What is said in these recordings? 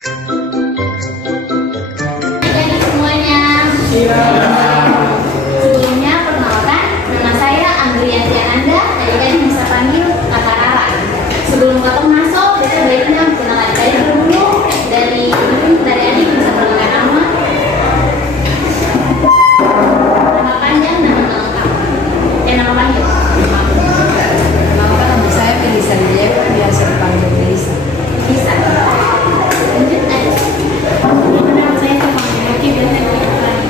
Jadi semuanya. Sebelumnya perkenalkan, nama saya Andrianti Ananda, adik-adik bisa panggil Kakak Rara. Sebelum Kakak masuk, sebaiknya kenal adik-adik dulu. Dari adik bisa perkenalkan nama panjang dan nama lengkap. Nama panggil. Nama saya Felisa Lilewa, biasa dipanggil Felisa. Bisa. Lanjut adik. Nama saya Temanggil Oki, biasa dipanggil Rani.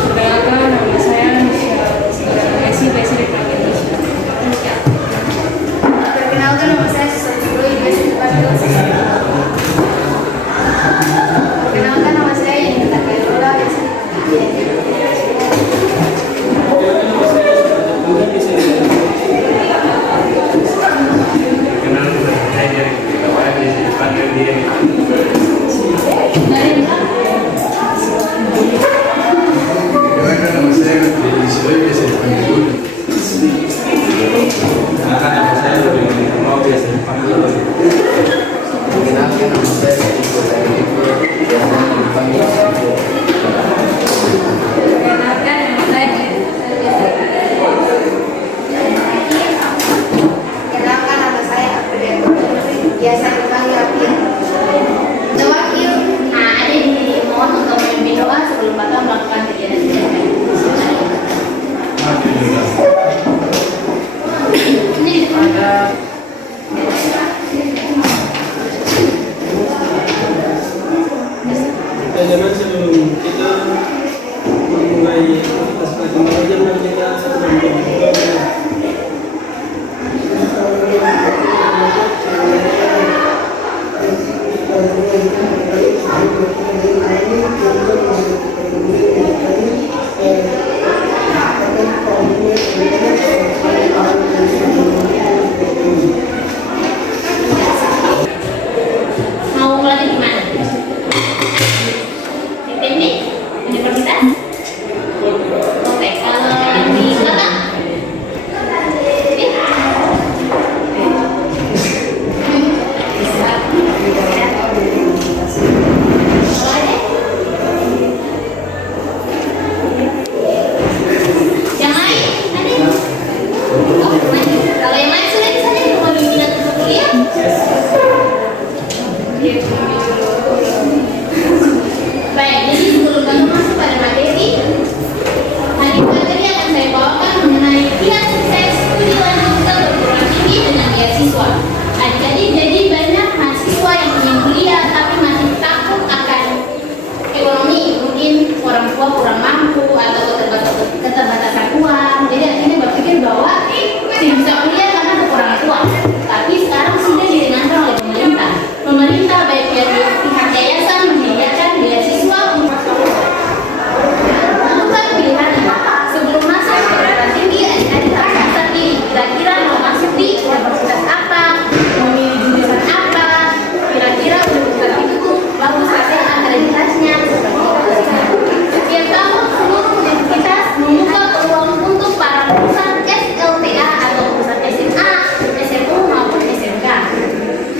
Perkenalkan, nama saya Nisha Messi, biasa dipanggil Nisha. Perkenalkan, nama saya Susan Sului, biasa dipanggil Sisi. Perkenalkan, nama saya Yunita Kairula, biasa dipanggil Jangan sebelum kita memulai aktivitas pelajaran, mari kita berdoa. mau mulai di mana? Di teknik? Universitas? Oke, kalau yang di kota? Yang lain? Ada? Oh, kalau yang lain sudah di sana mau bimbingan untuk kuliah? Baik, jadi sebelum kami masuk pada materi akan saya bawakan mengenai kiat sukses studi lanjut ke perguruan tinggi dengan beasiswa. Adik-adik, jadi banyak mahasiswa yang ingin kuliah tapi masih takut akan ekonomi, mungkin orang tua kurang mampu atau keterbatasan uang. Jadi akhirnya berpikir bahwa tidak bisa kuliah karena kekurangan uang. Tapi sekarang sudah diringankan oleh pemerintah. Pemerintah baik dari pihak yayasan menyediakan beasiswa untuk bukan pilihan. Sebelum masuk ke perguruan tinggi, adik-adik harus bisa pilih kira-kira mau masuk di universitas apa, memilih jurusan apa, kira-kira universitas itu bagus hasil akreditasnya. Setiap tahun seluruh universitas membuka peluang untuk para lulusan SLTA atau lulusan SMA, SMU maupun SMK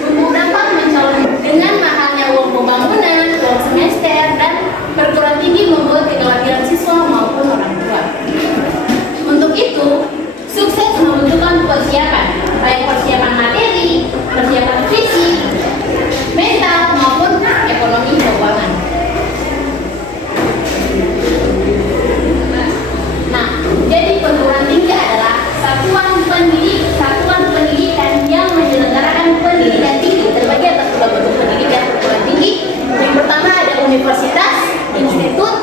untuk dapat mencalonkan. Dengan mahalnya uang pembangunan, uang semester, dan perguruan tinggi membuat kekhawatiran siswa maupun orang tua. Untuk itu, sukses membutuhkan persiapan, baik persiapan materi, persiapan fisik, mental, maupun ekonomi keuangan. Nah, jadi perguruan tinggi adalah satuan pendidikan yang menyelenggarakan pendidikan tinggi. Terbagi atas dua bentuk pendidikan perguruan tinggi. Yang pertama ada universitas, institut,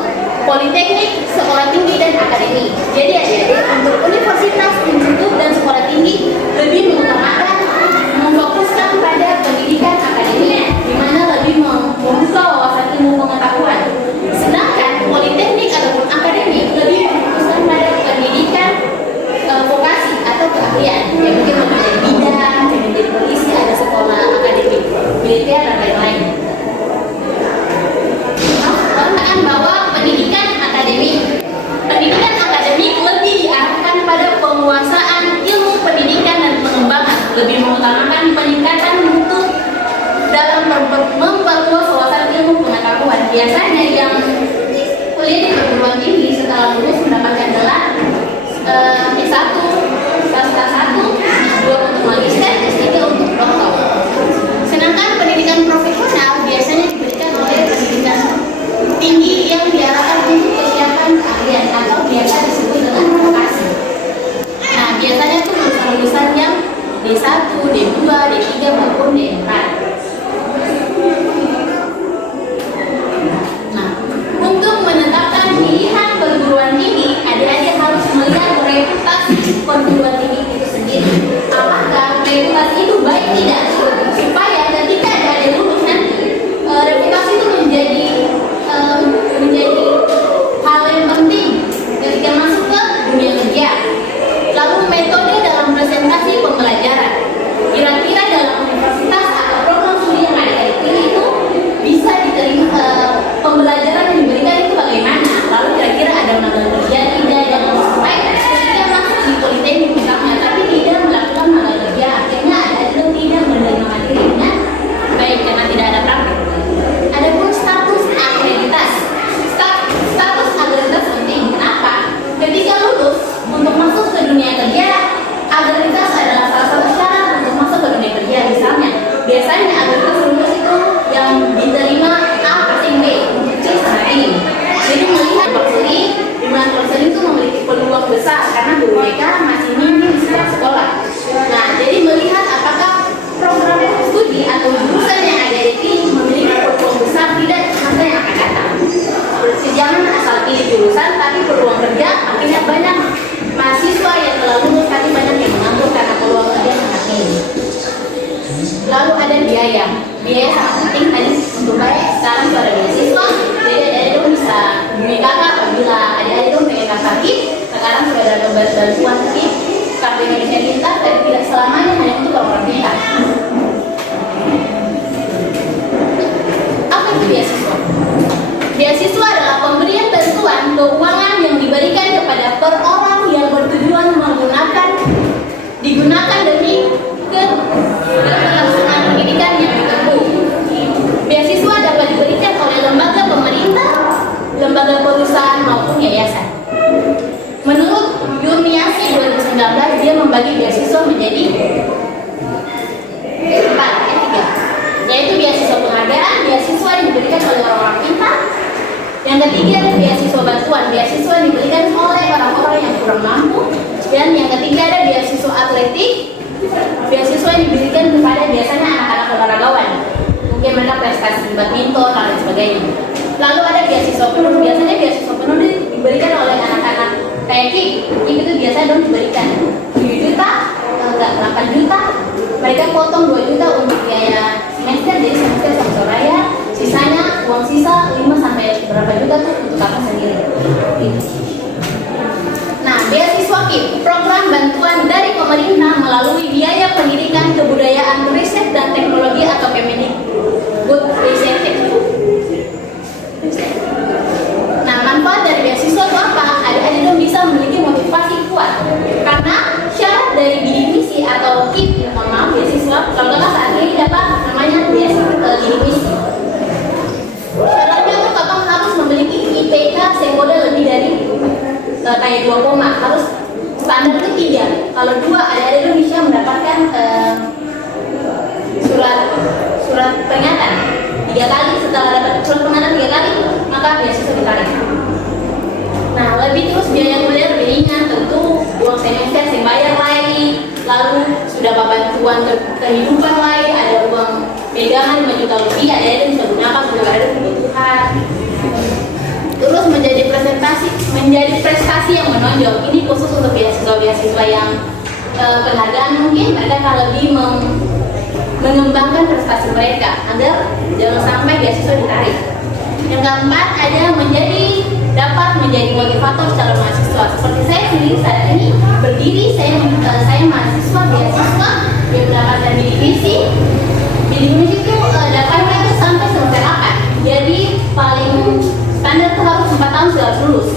politeknik, sekolah tinggi, dan akademi. Jadi adik-adik, untuk universitas, institut, dan sekolah tinggi lebih mengutamakan memfokuskan pada pendidikan akademik, di mana lebih membuka wawasan ilmu pengetahuan. Sedangkan politeknik ataupun akademik lebih memfokuskan pada pendidikan vokasi atau keahlian, yang mungkin menjadi bidan, menjadi polisi, ada sekolah akademik, militer, dan lain-lain. Mengatakan bahwa pendidikan akademik lebih diarahkan pada penguasaan ilmu pendidikan dan pengembangan, lebih mengutamakan peningkatan mutu biasanya yang kuliah di perguruan tinggi setelah lulus mendapatkan gelar S1, S1, S2 untuk magister, S3 untuk doktor. Sedangkan pendidikan profesional biasanya diberikan oleh pendidikan tinggi yang diarahkan untuk kesiapan keahlian atau biasa disebut dengan vokasi. Nah, biasanya itu lulusan yang D1, D2, D3 maupun D4. Nah, untuk menetapkan pilihan perguruan tinggi, adik-adik harus melihat reputasi perguruan tinggi itu sendiri. Apakah reputasi itu baik tidak? Supaya ketika adik-adik lulus nanti, reputasi itu menjadi hal yang penting ketika masuk ke dunia kerja. Lalu metode dalam presentasi pembelajaran. Kira-kira dalam universitas atau program studi yang adik-adik pilih itu bisa diterima pembelajaran yang diberikan itu bagaimana? Lalu kira-kira ada magang kerja tidak? Jangan sampai ketika masuk di politeknik misalnya tapi tidak melakukan magang kerja, akhirnya adik-adik tidak menerima materinya baik karena tidak ada praktik. Adapun status akreditasi. Status akreditasi penting. Kenapa? Ketika lulus untuk masuk ke dunia kerja, akreditasi adalah salah satu syarat untuk masuk ke dunia kerja. Misalnya, biasanya akreditasi lulus itu yang diterima A passing B, C sama D. Jadi melihat counseling, di mana counseling itu memiliki peluang besar karena guru BK masih minim di sekolah. Nah, jadi melihat apakah program studi atau jurusan yang ada di sini memiliki peluang besar tidak di masa yang akan datang. Jangan asal pilih jurusan tapi peluang kerja, akhirnya banyak mahasiswa yang telah lulus tapi banyak yang menganggur karena peluang kerja sangat minim. Lalu ada biaya sangat penting tadi untuk bayar. Sekarang sudah ada beasiswa, jadi adik-adik bisa hubungi kakak apabila adik-adik pengen sakit. Sekarang sudah ada bantuan KIP, Kartu Indonesia Pintar, tapi tidak selamanya hanya untuk orang pintar. Apa itu beasiswa? Beasiswa adalah pemberian bantuan keuangan yang diberikan kepada per orang yang bertujuan digunakan demi kelangsungan pendidikan yang ditempuh. Beasiswa dapat diberikan oleh lembaga pemerintah, lembaga perusahaan maupun yayasan. Menurut Yuniasi 2019, dia membagi beasiswa menjadi 3, yaitu beasiswa penghargaan, beasiswa yang diberikan oleh orang-orang pintar. Yang ketiga ada beasiswa bantuan, beasiswa yang diberikan oleh orang-orang yang kurang mampu. Dan yang ketiga ada beasiswa atletik, beasiswa yang diberikan kepada biasanya anak-anak olahragawan. Mungkin mereka prestasi badminton dan lain sebagainya. Lalu ada beasiswa penuh, biasanya beasiswa penuh diberikan oleh anak-anak kayak KIP itu biasanya dong diberikan 7 juta, enggak 8 juta. Mereka potong 2 juta untuk biaya semester, jadi semester sama raya. Sisanya uang sisa 5 sampai berapa juta tuh untuk kakak sendiri. Nah, beasiswa KIP, program bantuan dari pemerintah melalui biaya pendidikan, kebudayaan, riset dan teknologi atau Kemendikbud Ristek. Nah, manfaat dari beasiswa itu apa? Adik-adik bisa memiliki motivasi kuat karena syarat dari bidik misi atau KIP, beasiswa, kalau kakak saat ini dapat namanya beasiswa bidik misi. Syaratnya itu kakak harus memiliki IPK sekolah lebih dari kayak 2 harus standar itu 3. Kalau 2 adik-adik bisa mendapatkan surat peringatan 3 kali. Setelah dapat surat peringatan 3 kali, maka beasiswa ditarik. Nah, lebih terus biaya kuliah lebih ringan, tentu uang semester yang bayar lagi, lalu sudah bantuan kehidupan lagi, ada uang pegangan 5 juta lebih, adik-adik bisa gunakan untuk ada kebutuhan. Terus menjadi prestasi yang menonjol. Ini khusus untuk beasiswa yang penghargaan, mungkin mereka akan lebih mengembangkan prestasi mereka agar jangan sampai beasiswa ditarik. Yang keempat ada dapat menjadi motivator calon mahasiswa. Seperti saya sendiri saat ini berdiri, saya mahasiswa beasiswa yang mendapatkan bidik misi. Bidik misi itu dapatnya itu sampai semester 8. Jadi paling standar itu harus 4 tahun sudah harus lulus.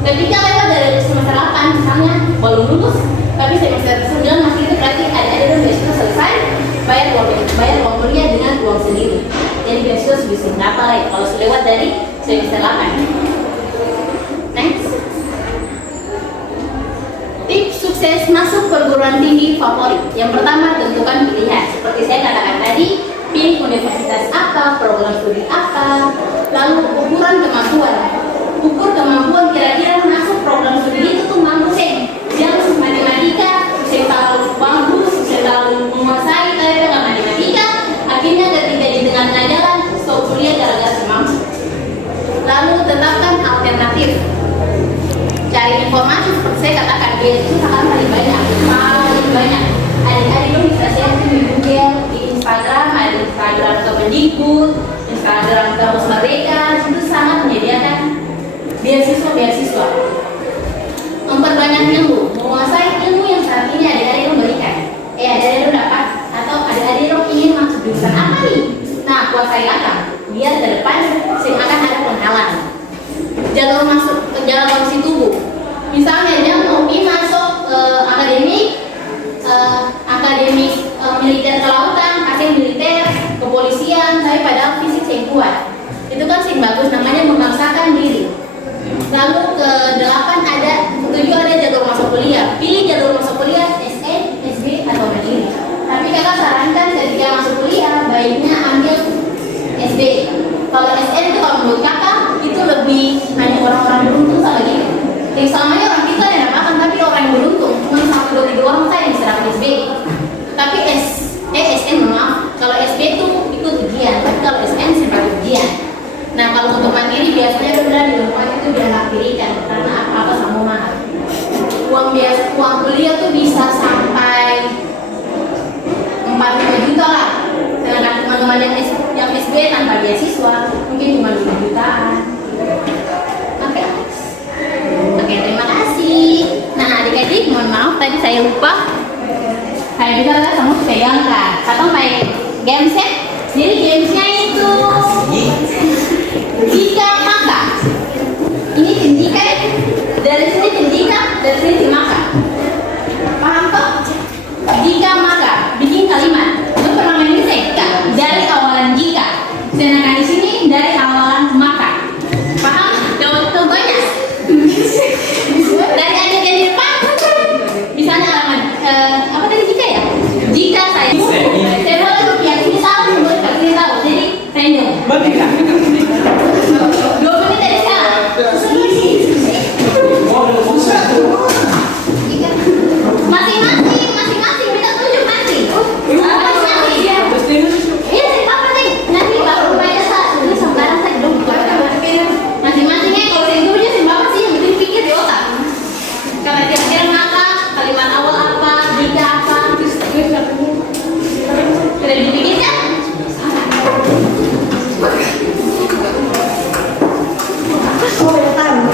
Ketika lewat dari semester 8 misalnya belum lulus, tapi semester 9 masih itu berarti ada beasiswa selesai, bayar uang kuliah dengan uang sendiri. Jadi beasiswa bisa berapa lagi kalau sudah lewat dari semester 8. Next. Tips sukses masuk perguruan tinggi favorit. Yang pertama, tentukan pilihan. Seperti saya katakan tadi, pilih universitas apa, program studi apa, lalu ukuran kemampuan. Ukur kemampuan kira-kira masuk program studi itu tuh mampu sih. Yang matematika, saya tahu bagus, saya tahu menguasai, tapi dengan matematika, akhirnya ketika di tengah-tengah jalan, stop kuliah gara-gara semampu. Lalu tetapkan alternatif. Cari informasi seperti saya katakan, beasiswa akan paling banyak. Adik-adik bisa share di Google, di Instagram, ada Instagram Kemendikbud, Instagram Kampus Merdeka, itu sangat menyediakan beasiswa. Memperbanyak ilmu, menguasai ilmu yang saat ini adik-adik memberikan. Adik-adik dapat atau adik-adik ingin masuk jurusan apa nih? Nah, kuasai apa? Biar ke depan akan ada penghalang. Jalur masuk ke jalan komisi tubuh. Misalnya dia mau masuk akademik militer kelautan, akademik militer, kepolisian, tapi padahal fisik yang kuat. Itu kan sih bagus, namanya memaksakan diri. Lalu ke 8 ada, ke 7 ada jalur masuk kuliah. Pilih jalur masuk kuliah SN, SB atau mandiri. Tapi kakak sarankan ketika masuk kuliah baiknya ambil SB. Kalau SN itu kalau menurut kakak itu lebih hanya orang-orang beruntung sama gitu. Yang selamanya orang kita yang dapatkan, tapi orang yang beruntung cuma 1, 2, 3 orang saya yang bisa dapat SB. Tapi SN maaf, kalau SB itu ikut ujian, tapi kalau SN sempat ujian. Nah kalau untuk mandiri biasanya benar di rumah itu dia dirikan karena apa-apa sama mahal. Uang kuliah tuh bisa sampai 45 juta lah. Dengan teman-teman yang SB tanpa beasiswa mungkin cuma 2 jutaan. Oke, terima kasih. Nah adik-adik mohon maaf tadi saya lupa. Saya bisa kan kamu pegang kan? Atau main games ya? Jadi gamesnya itu jika maka. Ini jika ya? Dari sini jika, dari sini maka. Paham kok? Jika maka bikin kalimat. Itu pernah main ini saya dari awalan jika. Sedangkan di sini dari awalan maka. Paham? Contohnya. Dari adegan di depan. Misalnya alamat apa tadi jika ya? Jika saya boleh rupiah ini tahu, boleh kasih tahu. Jadi random. 2 menit dari sekarang. Masing-masing minta tunjuk nanti. Masing-masing. Iya, apa nih? Nanti baru baca tulis sembarang saya dong. Masing-masingnya kalau saya tulis bapak sih yang penting pikir di otak. Kalau kira-kira maka kalimat awal apa, jika apa, terus sudah dipikirkan? Oh, ya tahu.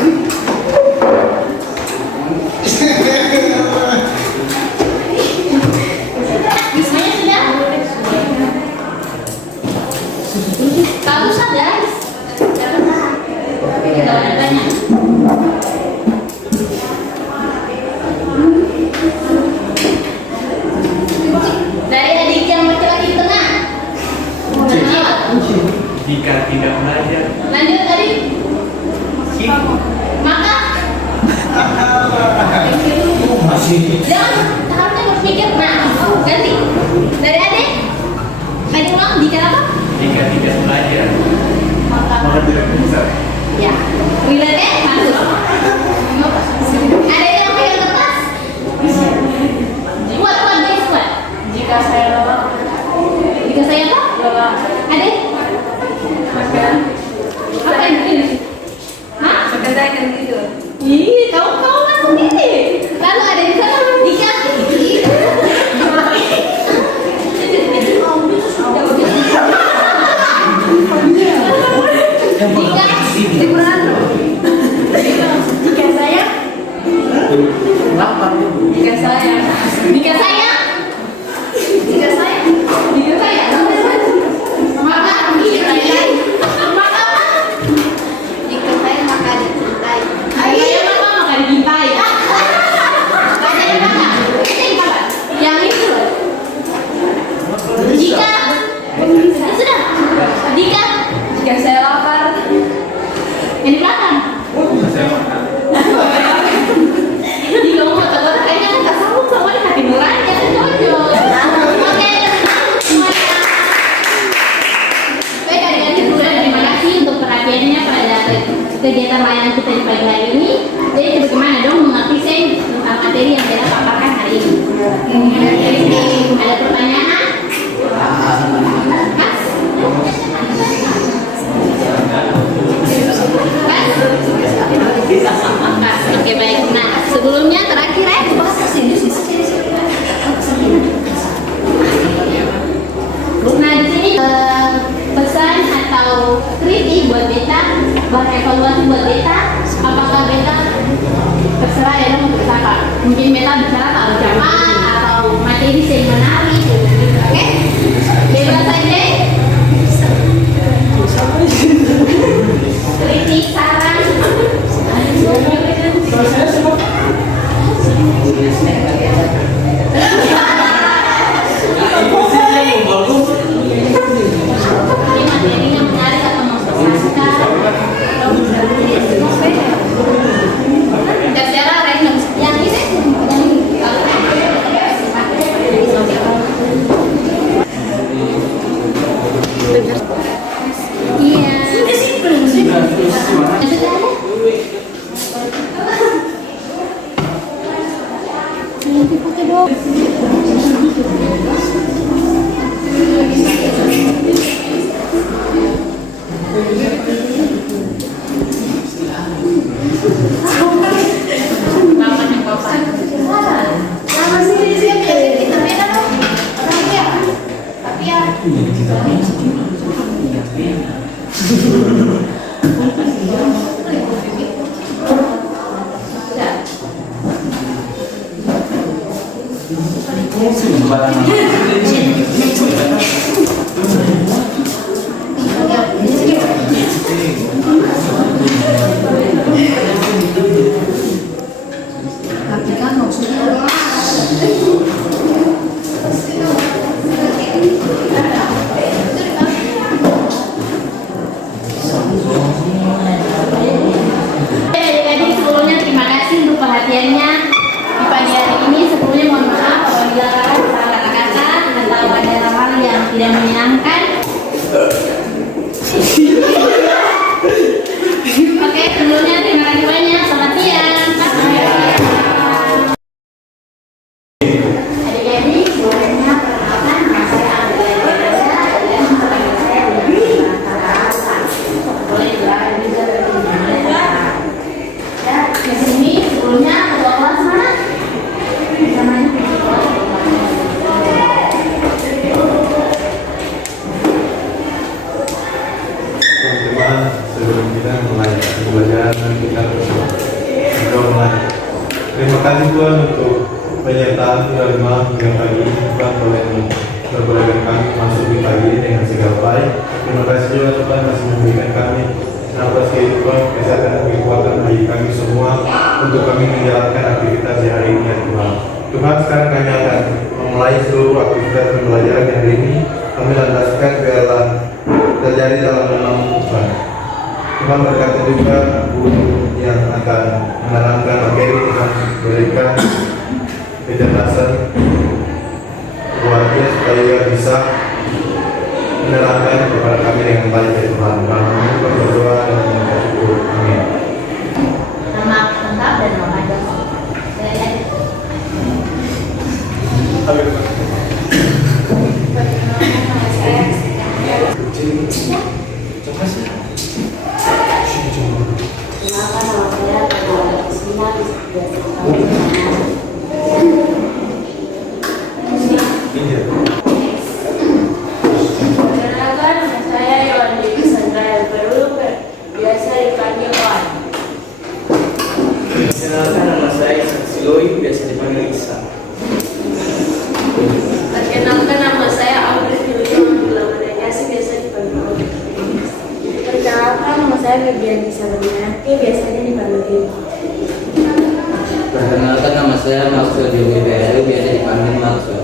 Semuanya sudah? Kamu sadar? Tapi kita banyak. Dari adik yang laki-laki di tengah. Jika tidak belajar. Lanjut tadi. Maka. Jangan harusnya berpikir. Nah, ganti. Dari adik. Adik ulang jika apa? Jika tidak belajar. Maka tidak bisa. ya. Wilayahnya masuk. Ada yang pegang kertas? Kuat guys, kuat. Jika saya lelah, Jika saya apa? lelah, Adik? makan, Apa ini? Hah? makan saya kan gitu. Ih, kau masuk ini. Lalu ada yang sana jika Jika saya lapar, Yang di belakang. Saya makan. Jadi kamu kata kayaknya nggak sanggup sama di kaki nuranya cocok. Oke, semuanya. Baik adik-adik, terima kasih untuk perhatiannya pada kegiatan layanan kita di pagi hari ini. Jadi bagaimana dong mengerti saya tentang materi yang kita paparkan hari ini? Ada pertanyaan? Mas? Oke baik. Nah sebelumnya terakhir nah di sini pesan atau kritik buat beta, bahan evaluasi buat beta. Apakah beta terserah ya mau berbicara? Mungkin beta bicara atau ucapan atau materi yang menarik. Oke? Bebas saja. Kritik, saran. Ini materinya menarik atau memperhatikan. Tidak secara random. Yang ini iya. Nanti pakai dong. Adik-adik sebelumnya terima kasih untuk perhatiannya di pagi hari ini. Sebelumnya mohon maaf apabila salah kata-kata atau ada hal yang tidak menyenangkan. Oke, sebelumnya terima kasih banyak. Selamat siang. Adik-adik sebelumnya perkenalkan nama saya Amelia dan saya boleh berada di di sini sebelumnya ketua kelas mana? Namanya teman-teman, sebelum kita mulai pembelajaran kita mulai. Terima kasih Tuhan untuk penyertaan dari malam hingga pagi ini. Tuhan boleh memperbolehkan kami masuk di pagi ini dengan segala baik. Terima kasih juga Tuhan masih memberikan kami nafas kehidupan, kesehatan dan kekuatan bagi kami semua untuk kami menjalankan aktivitas di hari ini ya Tuhan. Tuhan, sekarang kami akan memulai seluruh aktivitas pembelajaran di hari ini. Kami lantaskan biarlah terjadi dalam nama Tuhan. Tuhan berkati juga guru yang akan menerangkan materi. Tuhan berikan kecerdasan buatnya supaya dia bisa menerangkan kepada kami dengan baik ya Tuhan. Kami berdoa dan mengucap syukur. Amin. nama lengkap dan nama panjang. Perkenalkan, saya Iwan Dewi Sandra Peru, biasa dipanggil Wan. Perkenalkan, nama saya Siloi, biasa dipanggil Isa. Perkenalkan, nama saya Audrey Julian Abdullah-Madanyasi, biasa dipanggil Audrey. Perkenalkan, nama saya Febian Isabellinati, biasanya dipanggil Dewi. Perkenalkan, nama saya Maxwell Dewi BRU, biasa dipanggil Maxwell.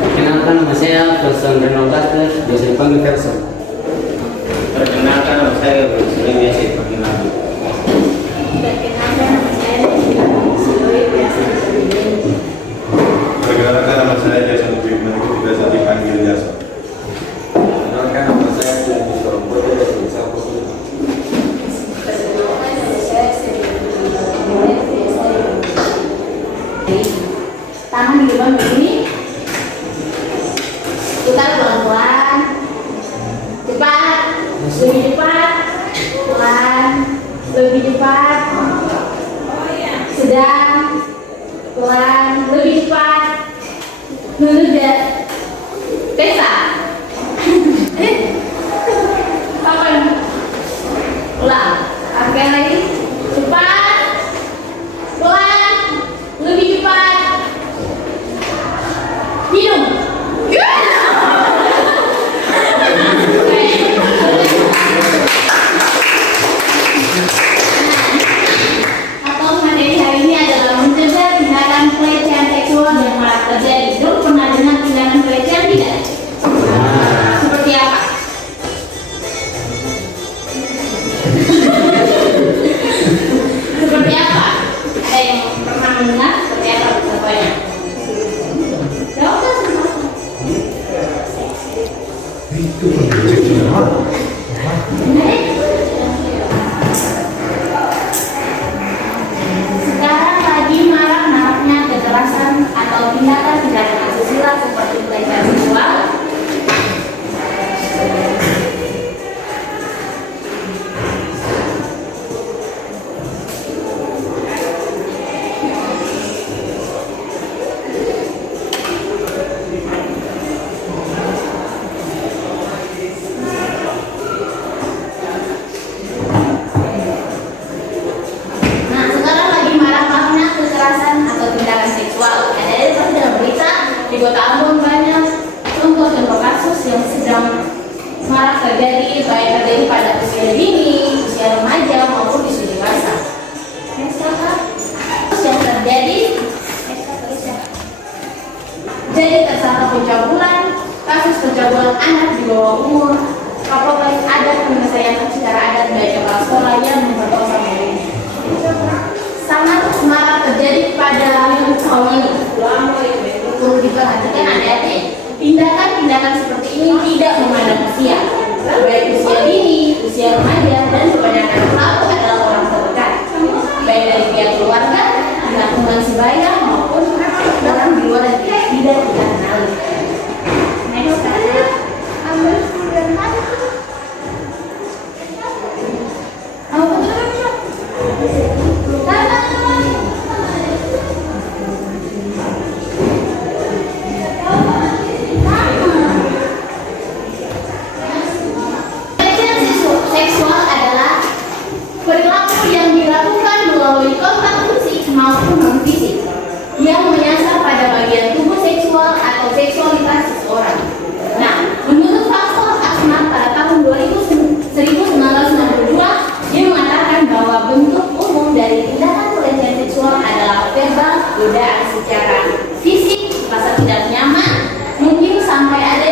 Perkenalkan, nama saya Felson Renaldas, biasa dipanggil Felson. Perkenalkan, nama saya Bruce, biasa dipanggil Itu pendidik semua. Sekarang lagi marak-maraknya kekerasan atau tindakan-tindakan asusila seperti pelecehan seksual. Nah, sekarang lagi marak-maraknya kekerasan atau tindakan seksual. Ada seperti dalam berita di Kota Ambon banyak contoh-contoh kasus yang sedang marak terjadi, baik terjadi pada usia dini, usia remaja maupun usia dewasa. Kasus yang terjadi jadi tersangka pencabulan, kasus pencabulan anak di bawah umur, Kapolres adat penyelesaian secara adat baik kepala sekolah yang memperkosa muridnya. Sangat marak terjadi pada tahun ini. Perlu diperhatikan adik-adik, tindakan-tindakan seperti ini tidak memandang usia, baik usia dini, usia remaja, dan kebanyakan pelaku adalah orang terdekat, baik dari pihak keluarga, lingkungan sebaya maupun orang di luar yang tidak kita kenali. Next, ambil dan pelecehan seksual adalah perilaku yang dilakukan melalui kontak fisik maupun non fisik yang menyasar pada bagian tubuh seksual atau seksualitas seseorang. Nah, menurut faktor Asmat pada tahun 1962, dia mengatakan bahwa bentuk umum dari tindakan pelecehan seksual adalah verbal, godaan secara fisik, rasa tidak nyaman, mungkin sampai ada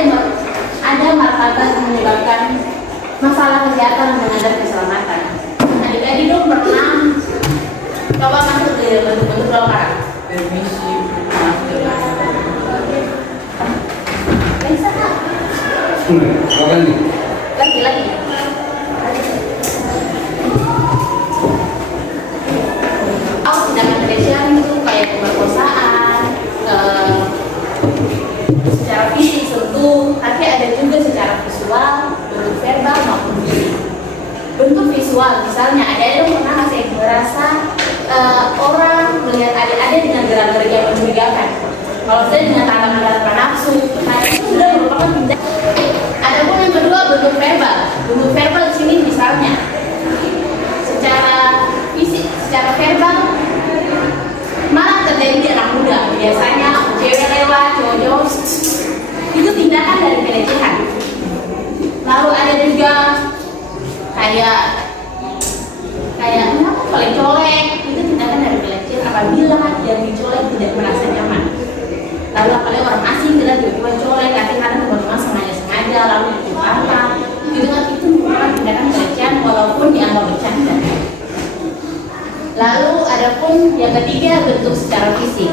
martabat menyebabkan masalah kesehatan menghadap keselamatan. Adik-adik dong pernah coba masuk ke bentuk-bentuk pelanggaran. Permisi, master. Bisa nggak? Kapan nih? Lagi. Tindakan pelecehan itu kayak pemerkosaan, secara fisik sentuh, tapi ada juga secara visual, bentuk verbal maupun fisik. Bentuk visual, misalnya ada pernah nggak saya merasa orang melihat adik-adik dengan gerak-gerik yang mencurigakan. Kalau saya dengan tatapan nafsu, nah itu sudah merupakan tindak. Adapun yang kedua bentuk verbal. Bentuk verbal di sini misalnya secara fisik, secara verbal malah terjadi di anak muda. Biasanya cewek lewat, cowok itu tindakan dari pelecehan. Lalu ada juga kayak colek-colek, itu tindakan dari pelecehan apabila yang dicolek tidak merasa nyaman. Lalu apalagi orang asing kita tiba-tiba colek, kadang-kadang teman-teman sengaja lalu apa itu kan itu merupakan tindakan pelecehan walaupun dianggap bercanda. Lalu adapun yang ketiga bentuk secara fisik.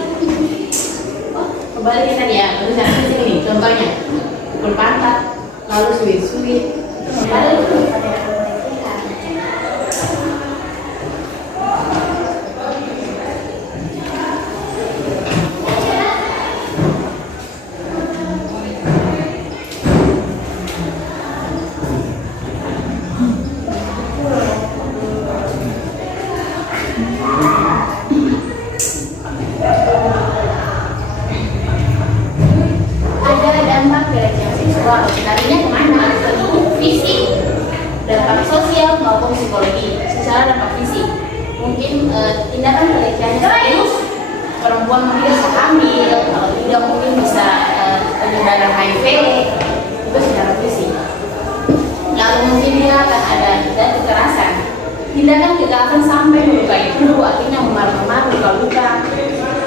Kembali kita ya, bentuk secara fisik ini contohnya pukul pantat, lalu suit-suit, kembali itu Tadinya kemana? Fisik, dampak sosial maupun psikologi. Secara dampak fisik, mungkin tindakan pelecehan serius, perempuan mungkin bisa hamil, kalau tidak mungkin bisa penyebaran HIV, itu secara fisik. Lalu mungkin dia akan ada tindakan kekerasan, tindakan kekerasan sampai melukai tubuh, artinya memar-memar, luka-luka.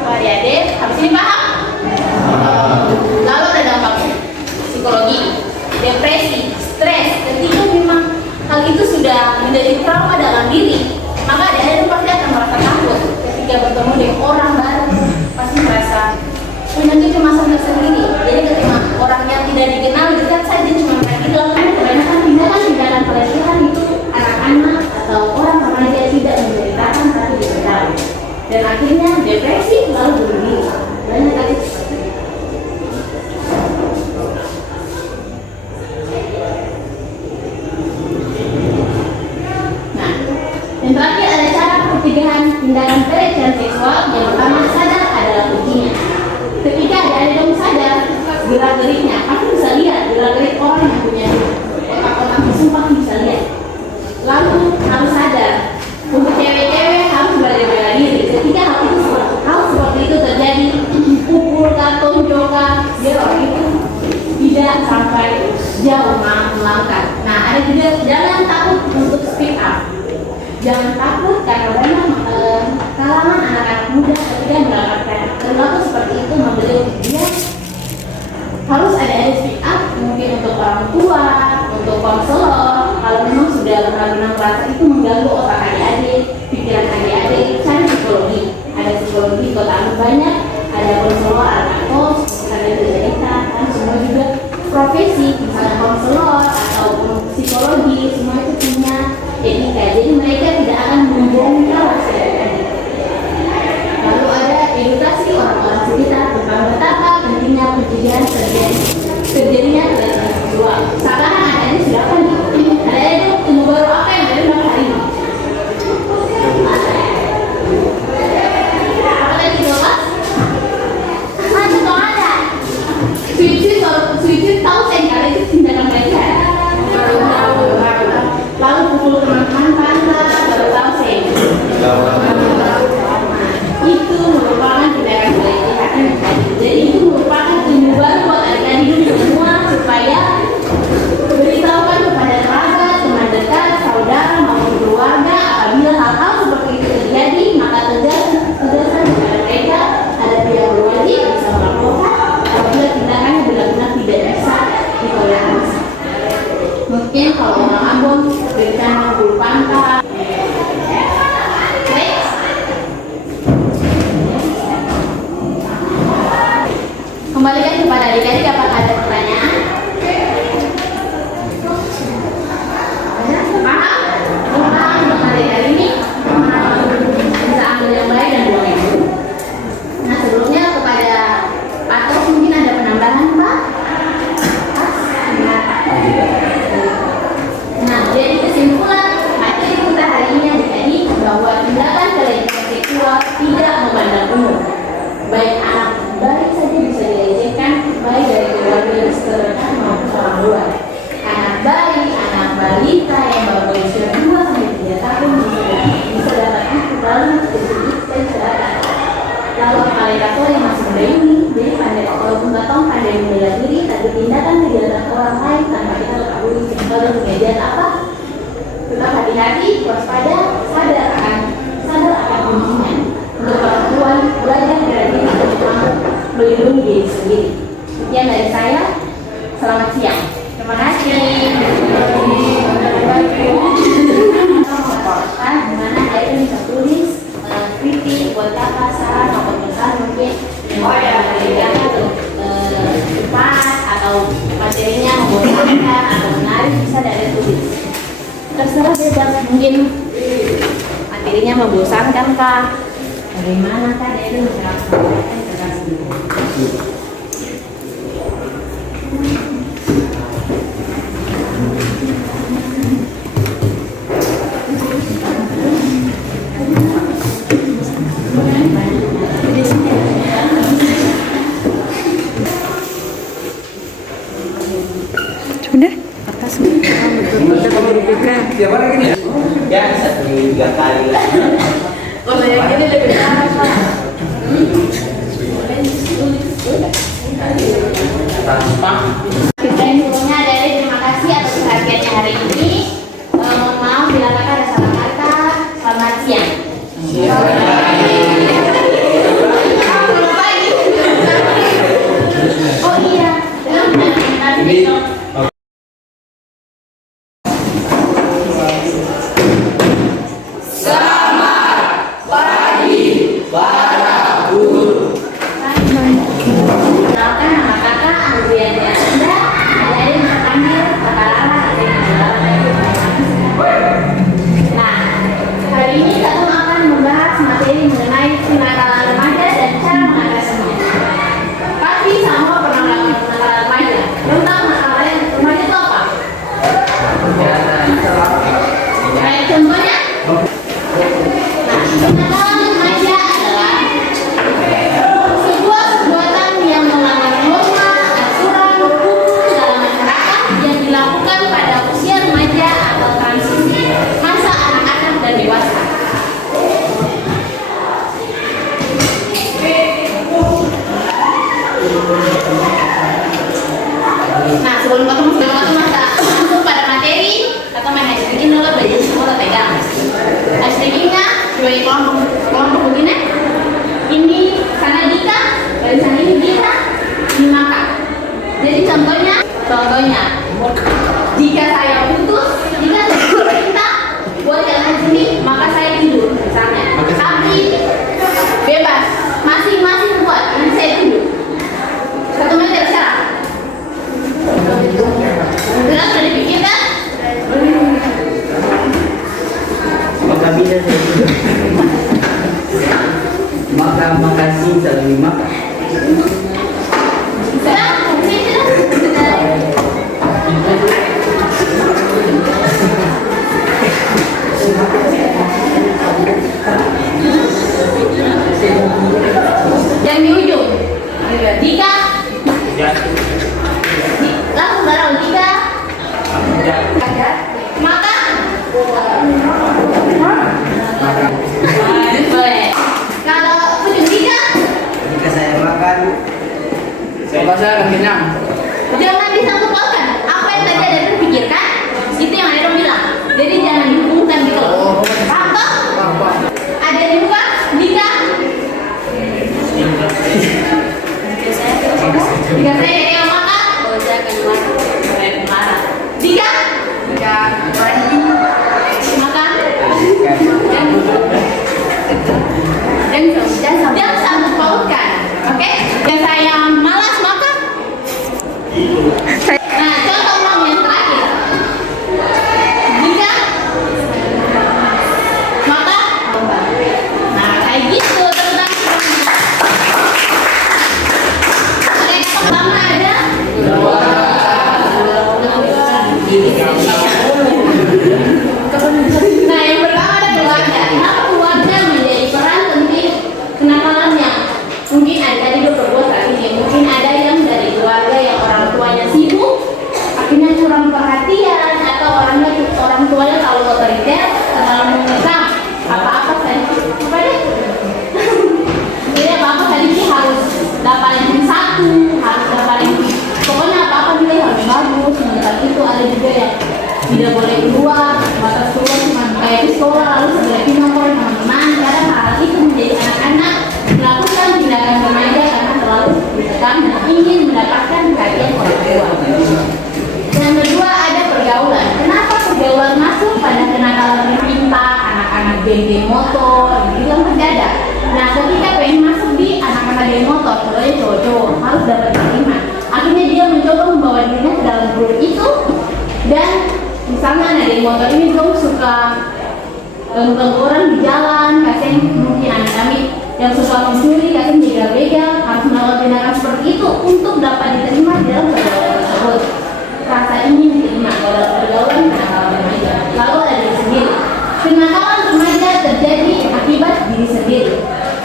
Pak Adik, habis ini paham? Lalu ada dampak psikologi, depresi, stres. Ketika memang hal itu sudah menjadi trauma dalam diri, maka dia pasti akan merasa takut ketika bertemu dengan orang baru, pasti merasa punya kecemasan tersendiri. Jadi ketika orang yang tidak dikenal dekat saja cuma mereka sumpah bisa lihat. Lalu harus sadar, untuk cewek-cewek harus belajar bela diri. Ketika hal seperti itu terjadi, pukul kah, tonjok kah, biar orang itu tidak sampai jauh melangkah. Nah, ada juga jangan takut untuk speak up. Jangan takut karena banyak kalangan anak-anak muda ketika mendapatkan perilaku seperti itu membeli dia harus ada speak up, mungkin untuk orang tua, untuk konselor. Kalau memang sudah benar-benar merasa itu mengganggu otak adik-adik, pikiran adik-adik, cari psikologi. Ada psikologi kota banyak, ada konselor, ada kos, ada cerita, kan semua juga profesi, misalnya konselor atau psikologi, semua itu punya etika. Jadi mereka tidak akan membohongi rahasia adik-adik. Lalu ada edukasi orang-orang sekitar tentang betapa pentingnya pencegahan terjadinya kekerasan seksual. Sekarang adik-adik sudah apa nih? Adik-adik itu ilmu baru apa yang ada dalam hari ini? Apa tadi Bapak? Masih tahu ada. Suicid tahu saya kali itu tindakan mereka. Lalu pukul teman-teman pantas baru tahu saya. Itu merupakan tindakan pelecehan. Jadi itu merupakan ilmu baru buat adik-adik semua supaya beritahukan kepada kerabat, teman dekat, saudara maupun keluarga apabila hal-hal seperti itu terjadi, maka tegaskan kepada mereka ada pihak berwajib bisa melaporkan apabila tindakannya benar-benar tidak bisa ditoleransi. Mungkin kalau orang Ambon berencana bulu pantai. Kembalikan kepada adik-adik, apakah ada pertanyaan? Paham? Paham untuk adik-adik ini? Bisa ambil yang baik dan buang yang buruk. Nah, sebelumnya kepada Pak Tos mungkin ada penambahan, Pak? Nah, jadi kesimpulan materi kita hari ini adik-adik bahwa tindakan pelecehan seksual tidak memandang umur. Baik anak bayi saja bisa dilecehkan, baik dari keluarga yang terdekat maupun orang luar. Anak bayi, anak balita yang baru berusia 2 sampai 3 tahun bisa dapatkan kebalasan sedikit dan sedikit. Lalu apalagi yang masih muda ini, jadi pandai walaupun batong pandai membela diri, tapi tindakan kejahatan orang lain tanpa kita ketahui simpel dan kejahatan apa? Tetap hati-hati, waspada, sadar akan kuncinya. Untuk perempuan belajar dari diri untuk melindungi diri sendiri. Sekian dari saya. Selamat siang. Terima kasih. Dimana saya bisa tulis kritik buat kakak, saran maupun pesan mungkin cepat atau materinya membosankan atau menarik bisa dari tulis. Terserah bebas, mungkin materinya membosankan kah? Bagaimana kah dari bisa sampaikan ke kasih. Tiap hari gini ya? Ya, 1 3 kali lah. Kalau yang ini lebih lama, Pak. Kita infonya dari terima kasih atas perhatiannya hari ini. Mohon maaf bila kakak ada salah kata. Selamat siang. Oh iya, Kenalkan nama kakak Andriana Anda. Jika saya putus, jika saya minta buat jalan sini, maka saya tidur misalnya. Tapi bebas, masing-masing buat, ini saya tidur. 1 menit terserah. Jelas sudah dipikirkan? Maka bila maka makasih saling makan. Sudah? Sudah? Yang di ujung. Jika langsung barang jika maka boleh. Kalau ujung jika Saya makan. Saya kenyang. jangan disangkut pautkan apa yang tadi ada terpikirkan, itu yang ada bilang. Jadi jangan dihubungkan gitu. Paham toh? Ada yang dibuka? Jika jika saya jadi yang makan, Saya akan marah. saya marah. Jika makan, jangan sangkut pautkan. Oke? Jika saya malas makan. Nah, contoh ulang yang terakhir. Jika maka, nah kayak gitu tentang. Oke, yang pertama ada. Nah, yang pertama ada keluarga. Kenapa keluarga menjadi peran penting kenakalannya? Mungkin ada tadi udah berbuat artinya. Mungkin ada yang dari keluarga yang orang tuanya sibuk, akhirnya kurang perhatian, atau orang tuanya terlalu otoriter, terlalu mengekang apa-apa tadi. Apa deh? Jadi apa-apa tadi sih harus dapat yang satu, harus dapat yang pokoknya apa-apa juga harus bagus. Sementara itu ada juga yang tidak boleh keluar, batas keluar cuma kayak di sekolah, lalu sebelah nongkrong teman-teman. Kadang hal itu menjadi anak-anak melakukan tindakan remaja karena terlalu ditekan dan ingin mendapatkan perhatian orang tua. Yang kedua ada pergaulan. Kenapa pergaulan masuk pada kenakalan pinta, anak-anak geng motor, itu yang terjadi. Nah, ketika pengen masuk di anak-anak geng motor, contohnya cowok-cowok harus dapat terima. Akhirnya dia mencoba membawa dirinya ke dalam grup itu, dan misalnya ada geng motor ini dong suka ganggu orang di jalan, kasih mungkin anak kami yang suka mencuri, kasih begal-begal, harus melakukan tindakan seperti itu untuk dapat diterima di dalam pergaulan tersebut. Rasa ingin diterima dalam pergaulan kenakalan remaja. Lalu ada diri sendiri. Kenakalan remaja terjadi akibat diri sendiri.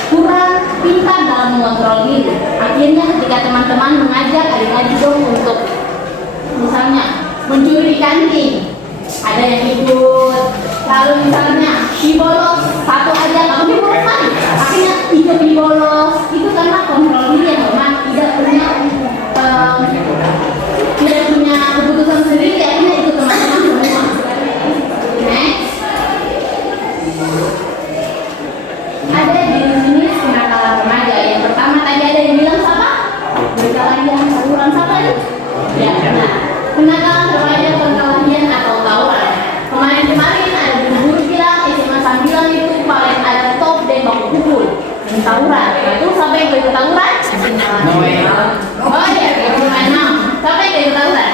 Kurang pintar dalam mengontrol diri. Akhirnya ketika teman-teman mengajak adik-adik dong untuk misalnya mencuri di kantin, ada yang ikut. Lalu misalnya dibolos satu aja, kamu dibolos lagi. Akhirnya ikut dibolos. Itu karena kontrol diri yang lemah, tidak punya keputusan sendiri. Akhirnya ikut teman-teman semua. Next, ada jenis kenakalan remaja. Yang pertama tadi ada yang bilang siapa? Perkelahian, tawuran siapa nih? Ya, nah, kenakalan remaja, perkelahian atau tawuran. Kemarin ada guru bilang SMA sambilan itu paling ada top dan baku pukul dan tawuran. Nah, itu sampai yang ikut tawuran? Oh iya, yang main 6. Sampai yang ikut tawuran?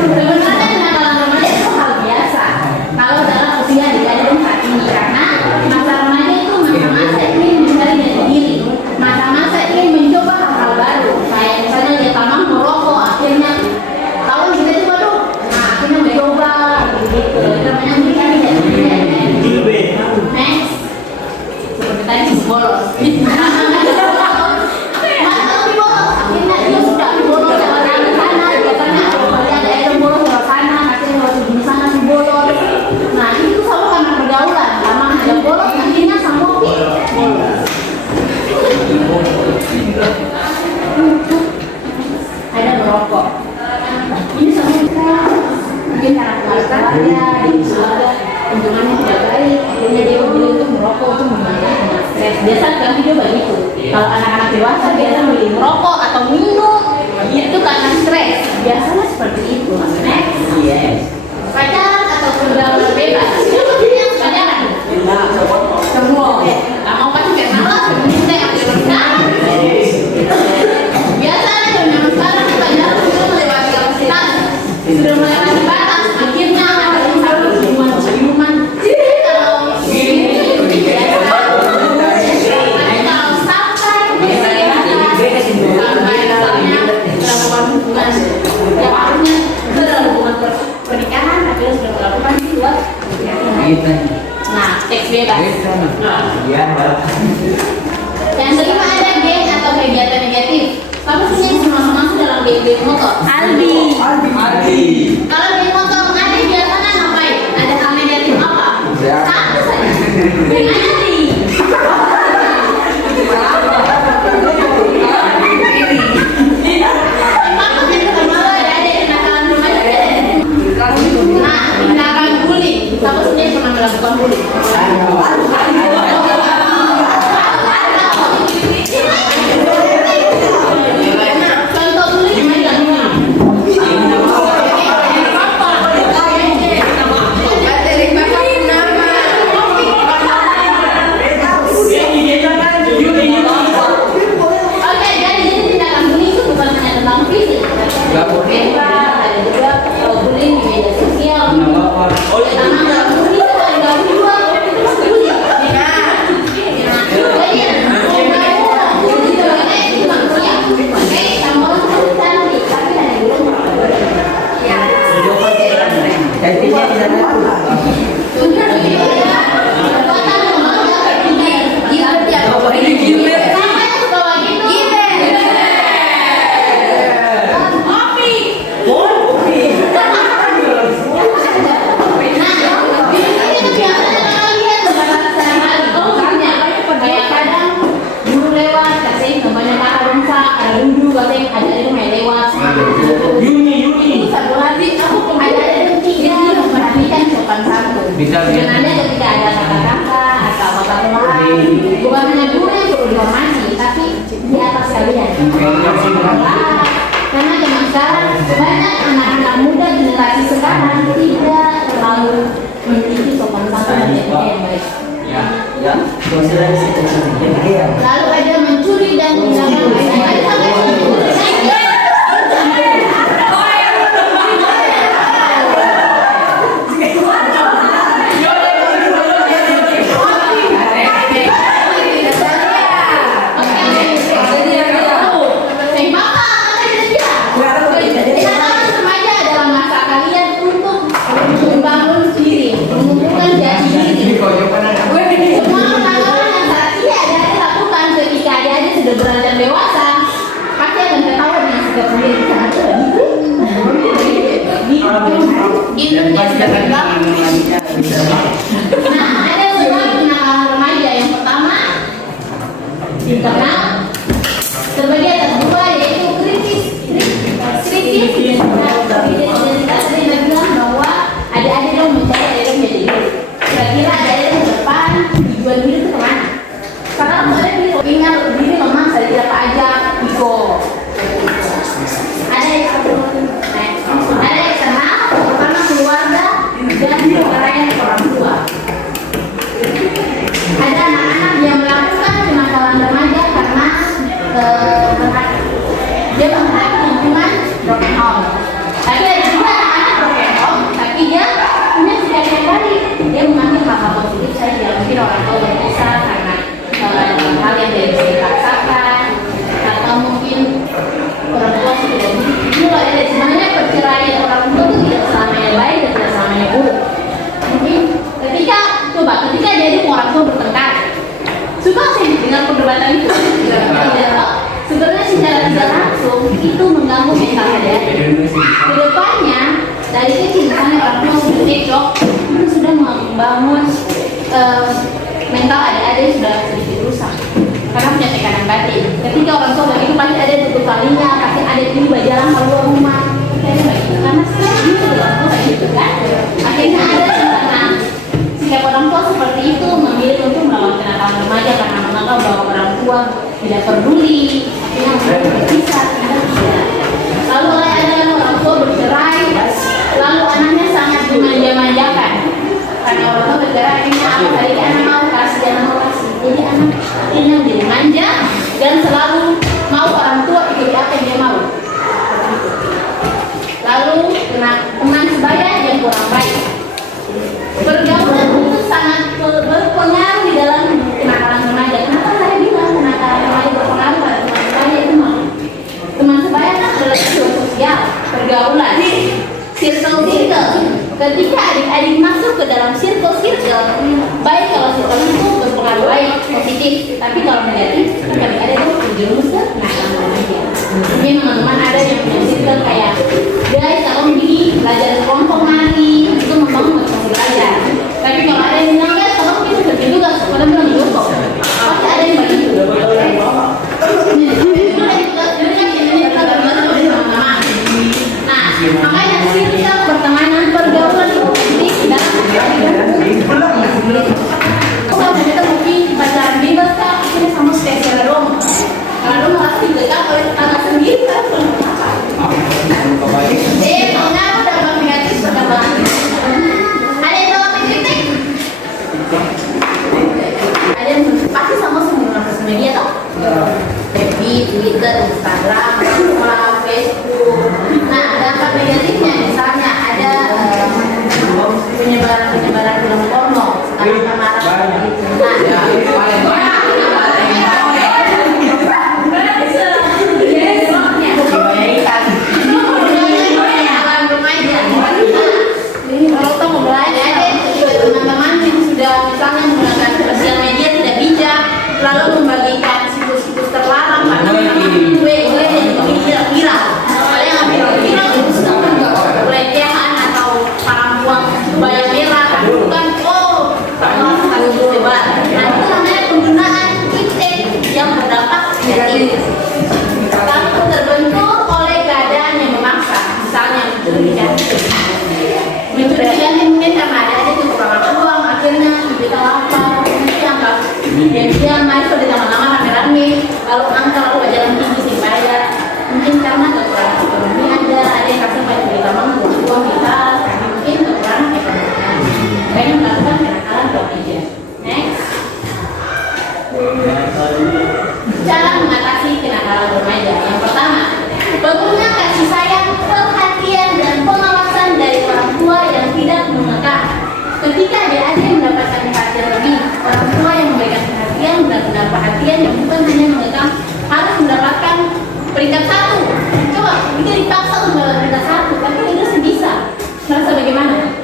Sebenarnya kenakalan remaja itu hal biasa kalau dalam usia adik-adik saat ini, karena masa remaja itu masa-masa ingin mencari jati diri, masa-masa ingin mencoba hal-hal baru. Kayak misalnya dia taman merokok, akhirnya tahun kita coba dong, nah akhirnya mencoba gitu. Namanya mencari jati diri. Next, seperti tadi bolos. Akhirnya dia sudah bolos lewat sana, dia tanya ada bolos lewat sana, akhirnya lewat sini sana si bolos. Nah itu selalu karena pergaulan, lama ada bolos, akhirnya sama bolos. Ada merokok. Ini sama kita mungkin karena keluarga di keluarga hubungannya tidak baik, akhirnya dia memilih untuk merokok untuk menghilangkan stres. Biasa kan video begitu. Kalau anak-anak dewasa biasa berhenti merokok atau minum itu karena stres. Biasanya seperti itu. Next. Yes. Pacaran atau pergaulan bebas. Siapa sih yang pacaran? Semua. Nggak mau pacaran malah sebenarnya yang dilakukan. Biasanya zaman sekarang pacaran sudah melewati kapasitas, sudah melewati batas. Akhirnya ada yang selalu ciuman. Kalau melakukan hubungan yang harusnya dalam hubungan pernikahan tapi sudah melakukan di luar pernikahan. Nah, seks bebas. Yang kelima ada geng atau kegiatan negatif. Kamu sih sama-sama dalam geng motor? Albi. Kalau geng motor ada biasanya ngapain? Ada hal negatif apa? Satu saja. Dengan kamu sendiri pernah melakukan bullying? Contoh bullying mana? Oke, jadi tindakan bullying itu bukan hanya tentang fisik. Ada juga bullying di media sosial. Sebenarnya ketika ada kata-kata atau apa-apa lain, bukan hanya guru yang perlu dihormati, tapi di atas kalian. Karena zaman sekarang banyak anak-anak muda generasi sekarang tidak terlalu memiliki sopan santun dan etika yang baik. Lalu ada mencuri dan tindakan beranjak dewasa pasti akan ketawa dengan sikap sendiri Nah, ada beberapa kenakalan remaja. Yang pertama internal terbagi atas dua, yaitu kritis identitas. Saya bilang bahwa adik-adik dong mencari adik menjadi hidup. Kira-kira adik-adik ke depan tujuan hidup itu kemana? Karena ada ingat diri lemah, saya tidak ajak Iko. Ada yang kenal, pertama keluarga dan perceraian orang tua. Ada anak-anak yang melakukan kenakalan remaja karena dia menghadapi lingkungan broken home. Tapi ada juga anak-anak broken home, tapi dia punya sikap yang baik. Dia mengambil hal-hal positif saja. Mungkin orang tua berdosa karena hal yang dia bisa dipaksakan, atau mungkin orang tua sudah mulai dari sebenarnya perceraian orang tua itu tidak selamanya baik dan tidak selamanya buruk. Mungkin ketika jadi orang tua bertengkar, suka sih dengan perdebatan itu. Sebenarnya secara tidak langsung itu mengganggu mental dia. Kedepannya dari kecil misalnya orang tua sudah cekcok, itu sudah membangun mental adik-adik sudah sedikit rusak karena punya tekanan batin. Ketika orang tua begitu pasti ada tutup talinya, pasti ada ini berjalan keluar rumah. Kayaknya begitu karena stres gitu orang tua kayak gitu kan. Akhirnya ada karena sikap orang tua seperti itu memilih untuk melawan kenakalan remaja karena menganggap bahwa orang tua tidak peduli. Akhirnya pergaulan, circle. Ketika adik-adik masuk ke dalam circle, baik kalau circle itu berpengaruh baik, positif, tapi kalau negatif, kan kadang-kadang itu terjerumus ke nakal aja. Mungkin teman-teman ada yang punya circle kayak, guys, kalau begini belajar kelompok nanti itu membangun motivasi belajar. Tapi kalau ada yang bilang, guys, kalau kita kerja juga, pada bilang juga kok, pasti ada yang begitu. Nah, makanya circle pertemanan pergaulan itu penting dalam kalau kita mungkin pacaran bebas kan, kita sama spesial dong. Kalau merasa ditekan oleh tetangga sendiri kan, kalau dalam negatif berapa? Ada yang tahu apa kritik? Ada yang pasti sama semua sosial media toh? FB, Twitter, Instagram, Facebook. Nah, dampak negatifnya misalnya ada penyebaran film porno, teman-teman yang sudah misalnya menggunakan sosial media tidak bijak, lalu membagikan situs-situs terlarang, gue yang juga viral. Ada yang viral itu sudah pelecehan atau parampuang bayar merah, bukan harus disebar. Nah itu namanya penggunaan konten yang berdampak negatif. Kalau terbentuk oleh keadaan yang memaksa, misalnya mencurigai mungkin karena ada itu kekurangan uang, akhirnya kita lapar, dianggap dan dia main di taman-taman rame-rame, lalu angka lalu jalan tinggi sih bayar, mungkin karena kekurangan ekonomi ada yang kasih banyak di taman uang kita, karena mungkin kekurangan ekonomi, banyak melakukan kenakalan remaja. Next, cara mengatasi kenakalan remaja. Yang pertama, bangunnya kasih sayang, perhatian dan pengawasan dari orang tua yang tidak mengekang. Ketika adik-adik mendapatkan perhatian lebih, orang tua yang memberikan perhatian benar-benar perhatian yang bukan hanya mengekang, harus mendapatkan peringkat 1. Coba kita dipaksa untuk mendapatkan peringkat 1, tapi itu bisa. Merasa bagaimana?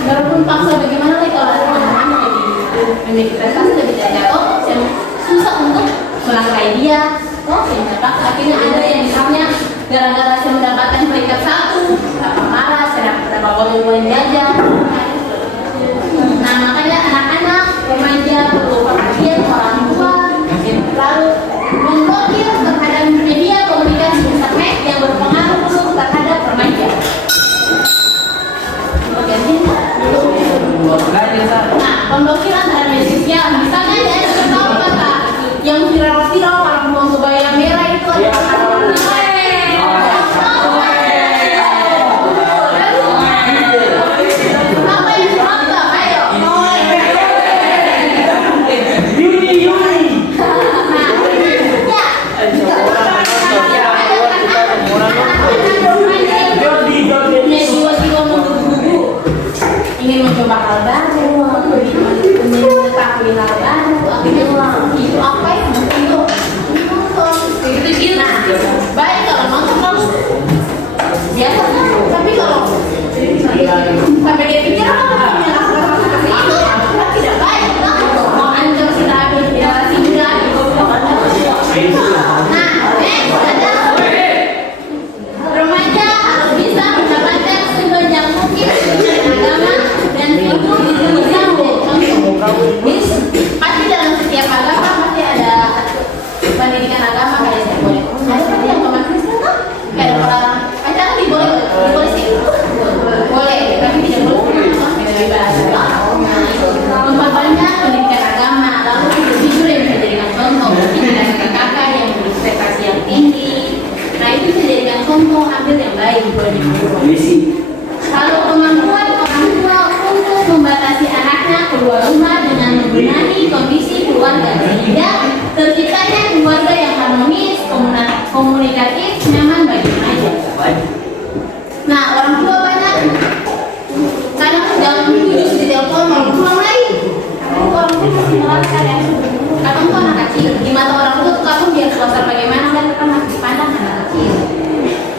Walaupun paksa bagaimana lagi kalau ada teman-teman yang memiliki prestasi lebih jatuh, yang susah untuk melangkai dia. Akhirnya ada yang misalnya gara-gara saya mendapatkan peringkat 1, apa marah, saya dapat bawa-bawa jajan. Nah makanya anak-anak remaja perlu perhatian orang tua, lalu memblokir terhadap media komunikasi internet yang berpengaruh buruk terhadap remaja. Nah, pemblokiran terhadap media sosial, misalnya ada tahu kata yang viral-viral perempuan kebaya merah itu ada ingin mencoba hal baru, mengetahui hal baru, itu apa ya? Itu nah, baik kalau nonton kamu biasa kan, tapi kalau sampai dia pikir apa itu tidak baik, mau ancam kita generasi muda. Nah, ada remaja harus bisa mendapatkan sebanyak mungkin agama dan itu bisa pasti dalam setiap agama pasti ada pendidikan agama kayak saya boleh. Ada tadi yang agama Kristen tuh kayak orang pacaran boleh sih boleh, tapi tidak boleh bebas. Memperbanyak pendidikan agama, lalu jujur yang bisa jadikan contoh. Mungkin ada kakak yang berprestasi yang tinggi, nah itu bisa jadikan contoh ambil yang baik boleh dibuat. Kalau kemampuan orang tua untuk membatasi anaknya keluar rumah dengan membenahi kondisi keluarga sehingga terciptanya keluarga yang harmonis, komunikatif, nyaman bagi remaja. Nah, orang tua banyak kadang jam 7 di telepon mau pulang lagi. Orang tua masih merasakan ya. Kadang tuh anak kecil di mata orang tua tuh kamu biar swasta bagaimana kan masih dipandang anak kecil.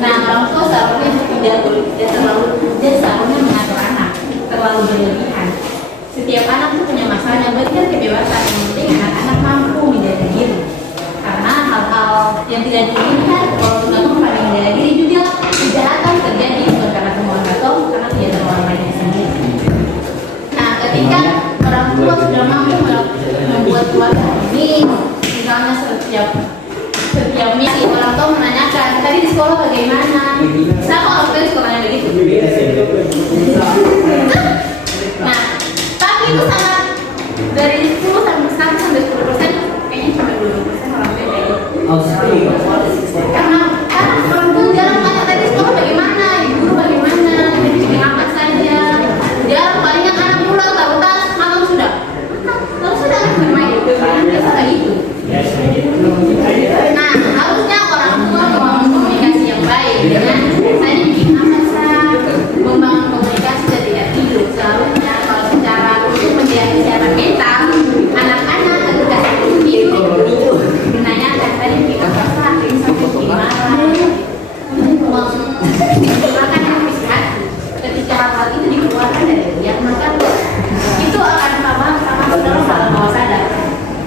Nah orang tua seharusnya tidak terlalu seharusnya mengatur anak terlalu berlebihan. Setiap anak tuh punya masalahnya, berikan kebebasan yang penting anak-anak mampu menjaga diri. Karena hal-hal yang tidak diinginkan kalau sudah pada menjaga diri juga tidak akan terjadi bukan karena kemauan atau karena tidak terlalu banyak sendiri. Nah ketika orang tua sudah mampu membuat keluarga ini, misalnya setiap minggu orang tua menanyakan tadi di sekolah bagaimana, sama orang tua di sekolahnya begitu. Nah tapi itu sangat dari 10 sampai 10%, kayaknya cuma 20% orang tua kayak gitu. Karena orang tua jarang tanya tadi sekolah bagaimana, ibu guru bagaimana, tadi bikin apa saja. Jarang palingnya anak pulang taruh tas, malam sudah anak bermain, biasa kayak gitu. Nah harusnya orang tua membangun komunikasi yang baik dengan saya bikin apa sah, membangun komunikasi dan tidak tidur. Seharusnya kalau secara untuk menjaga kesehatan mental anak-anak edukasi itu menanyakan tadi bikin apa sah, sampai gimana menggunakan hati ketika hal itu dikeluarkan dari dia, maka itu akan sama-sama dalam hal bawah sadar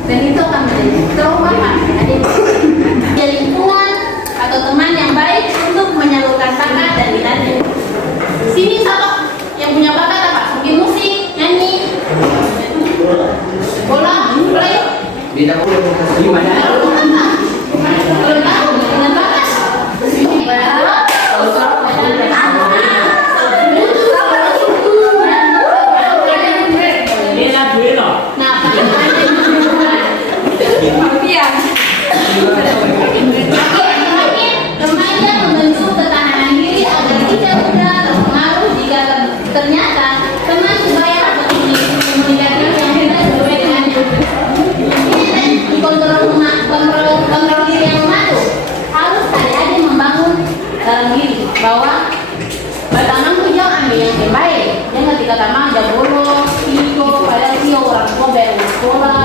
dan itu akan menjadi trauma pada adik. Jadi lingkungan atau teman yang baik untuk menyalurkan bakat dan minatnya. Sini sama yang punya bakat apa? Bikin musik, nyanyi, bola, play. Beda gimana? Belum tahu dengan bakat. Nah, remaja membentuk ketahanan diri agar tidak mudah terpengaruh jika ternyata teman sebaya atau komunikasi yang tidak sesuai dengan kontrol diri yang mematuh. Harus adik-adik membangun dalam diri bahwa pertama tuh jangan ambil yang terbaik. Jangan ketika tamang ada bolos, iko, padahal dia orang tua bayar sekolah,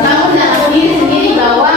bangun dalam diri sendiri bahwa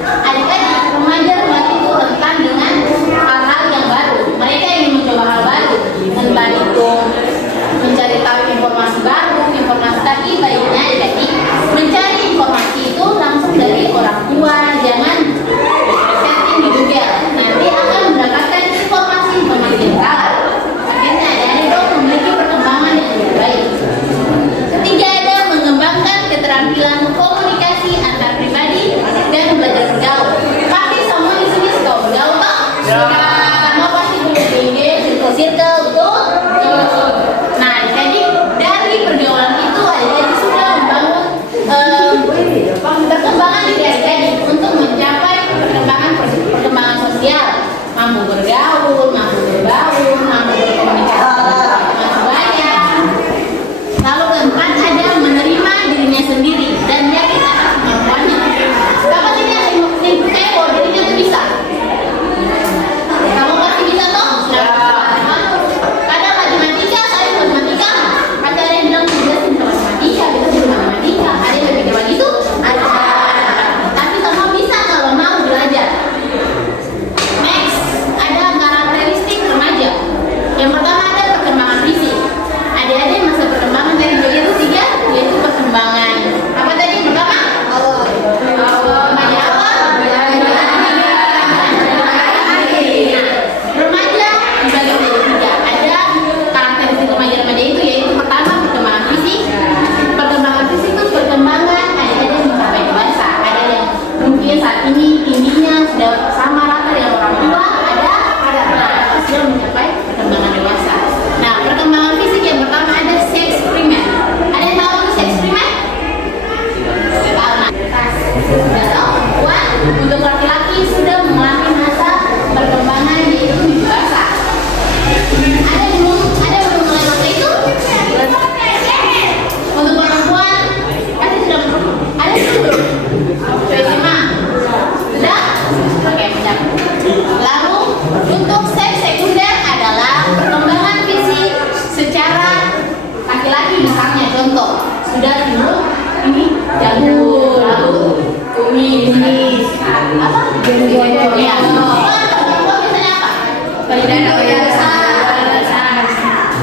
Adik-adik remaja itu rentan dengan hal-hal yang baru. Mereka ingin mencoba hal baru, entah itu mencari tahu informasi baru, informasi. Tapi baiknya adik-adik mencari informasi itu langsung dari orang tua, jangan searching di Google. Nanti akan mendapatkan informasi yang salah. Akhirnya adik-adik dong memiliki perkembangan yang lebih baik. Ketiga, ada mengembangkan keterampilan komunikasi antar pribadi dan belajar bergaul. Pasti semua di sini suka bergaul, Pak? Kamu pasti punya ide, circle, betul? Nah, jadi dari pergaulan itu adik-adik sudah membangun perkembangan diri adik-adik untuk mencapai perkembangan sosial, mampu bergaul, mampu berbaur, mampu berkomunikasi dengan banyak. Lalu keempat, ada menerima dirinya sendiri dan yakin atas kemampuannya. Dapat ini yang percaya bahwa dirinya itu bisa. Kamu pasti bisa toh? Kadang matematika, saya matematika. Ada yang bilang tidak sih matematika, kita sih matematika. Ada yang lebih kayak gitu? Ada. Tapi semua bisa kalau mau belajar. Next, ada karakteristik remaja. Yang pertama ada perkembangan fisik. Adik-adik masa perkembangan dari bayi itu 3, yaitu perkembangan apa tadi yang pertama? Awal. Remaja apa? Remaja dibagi menjadi 3. Ada karakteristik remaja-remaja itu, yaitu pertama perkembangan fisik. Perkembangan fisik itu perkembangan adik-adik mencapai dewasa. Ada yang mungkin saat ini tingginya sudah sama rata dengan orang tua, ada sudah mencapai perkembangan dewasa. Nah, perkembangan fisik yang pertama ada seks primer. Ada yang tahu seks primer? Tahu, nah. Sudah tahu perempuan, untuk laki-laki sudah mengalami masa perkembangan yaitu dewasa. Ada belum mulai masa itu? Untuk perempuan pasti sudah ada belum? SMA sudah? Oke, sudah. Lalu untuk seks sekunder adalah perkembangan fisik secara laki-laki, misalnya contoh sudah timbul ini jantung, lalu kumis, apa? Ya. Perempuan misalnya apa? Payudara besar.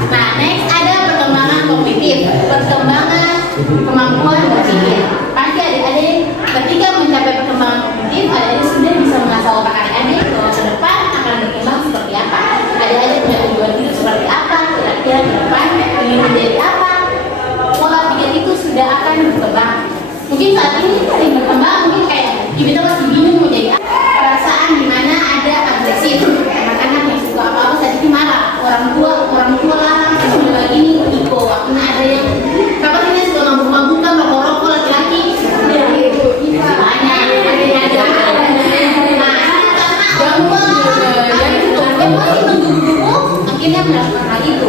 Nah, next ada perkembangan kognitif, perkembangan kemampuan berpikir. Pasti adik-adik ketika mencapai perkembangan kognitif, adik-adik sudah bisa mengasah otak adik-adik bahwa ke depan akan berkembang seperti apa. Adik-adik punya tujuan hidup seperti apa, kira-kira ke depan ingin menjadi apa. Pola pikir itu sudah akan berkembang. Mungkin saat ini ada yang berkembang, mungkin kayak kita masih bingung mau jadi apa. Perasaan dimana ada agresif, anak-anak yang suka apa-apa saat ini marah, orang tua larang, sudah gini, ego. Akhirnya ada yang kapan ini suka mabuk-mabukan, rokok-rokok laki-laki. Banyak, ada. Nah, karena gangguan yang itu emosi menggebu-gebu, akhirnya melakukan hal itu,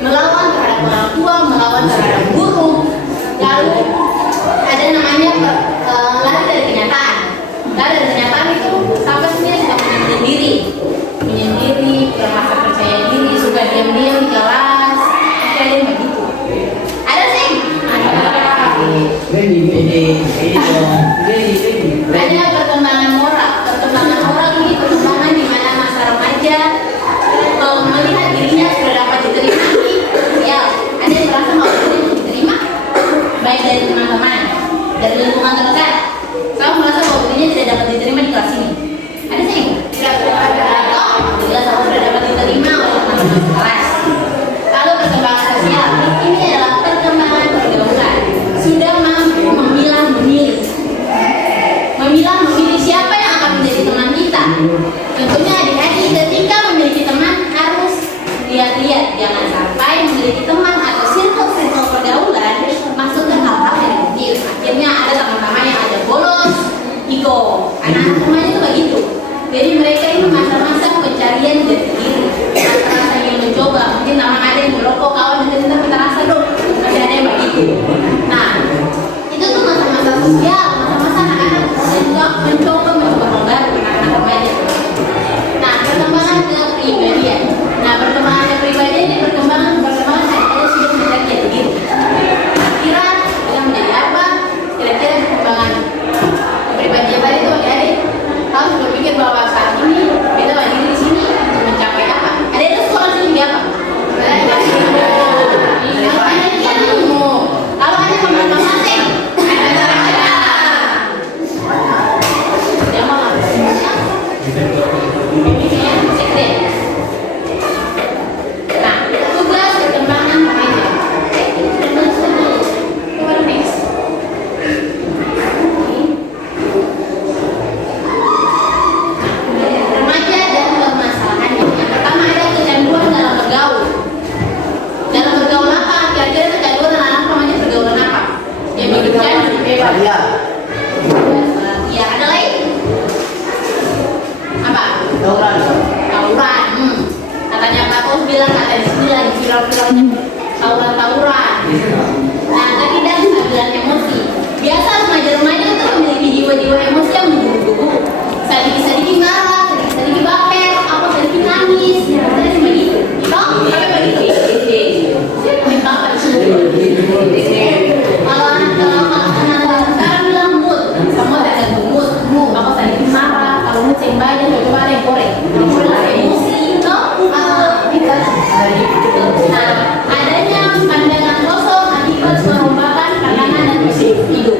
melawan terhadap orang tua, melawan terhadap guru. Lalu ada namanya lari dari kenyataan. Lari dari kenyataan itu sampai sebenarnya suka menyendiri, kurang rasa percaya diri, suka diam-diam di kelas, ada yang begitu. Ada sih? Ada perkembangan moral. Perkembangan moral ini perkembangan di mana masa remaja melihat dirinya sudah dapat diterima di sosial. Ada yang merasa bahwa dirinya diterima baik dari teman-teman, dari lingkungan terdekat. Kamu merasa bahwa dirinya tidak dapat diterima di kelas ini. Ada sih? Tidak ada. Bila kamu sudah dapat diterima oleh teman-teman kelas. Lalu perkembangan sosial ini adalah perkembangan pergaulan. Sudah mampu memilah-memilih siapa yang akan menjadi teman kita. Tentunya adik-adik ketika memiliki teman harus lihat-lihat, jangan sampai memiliki teman atau circle pergaulan masuk ke hal-hal yang negatif. Akhirnya ada teman-teman yang ada bolos, ego. Anak-anak remaja itu begitu. Jadi mereka ini masa-masa pencarian jati diri, masa-masa yang mencoba. Mungkin teman ada yang merokok, kawan dengar kita rasa dong, masih ada yang begitu. Nah, itu tuh masa-masa sosial, masa-masa anak-anak mencoba hal baru, anak-anak remaja. Nah, perkembangan kepribadian. Nah, perkembangan kepribadian ini perkembangan ada sudah mencari jati diri. Kira-kira kita menjadi apa? Kira-kira perkembangan kepribadian baru itu viral-viralnya tawuran-tawuran. Nah, ketidakstabilan emosi. Biasa remaja-remaja itu memiliki jiwa-jiwa emosi yang menggebu-gebu. Sedikit-sedikit marah, sedikit-sedikit baper, apa sedikit nangis. Jadi begitu. Toh, tapi begitu. Bapak kalau anak-anak sekarang bilang mood, semua tergantung mood. Apa sedikit marah, kalau mood sing baik, coba ada yang korek. Kalau korek emosi, toh, nah, adanya pandangan kosong akibat perombakan tekanan dan hidup.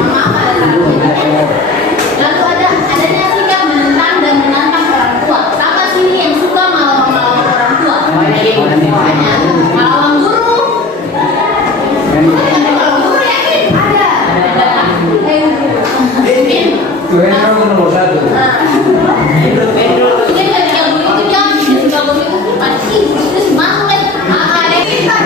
Maaf ada salah. Lalu adanya sikap menentang dan menantang orang tua. Siapa sini yang suka melawan orang tua? Melawan guru. Melawan guru yakin ada. Itu nomor 1. Ini ketika guru itu jangan ketika guru itu pasti terus masuk kan. Ada kita.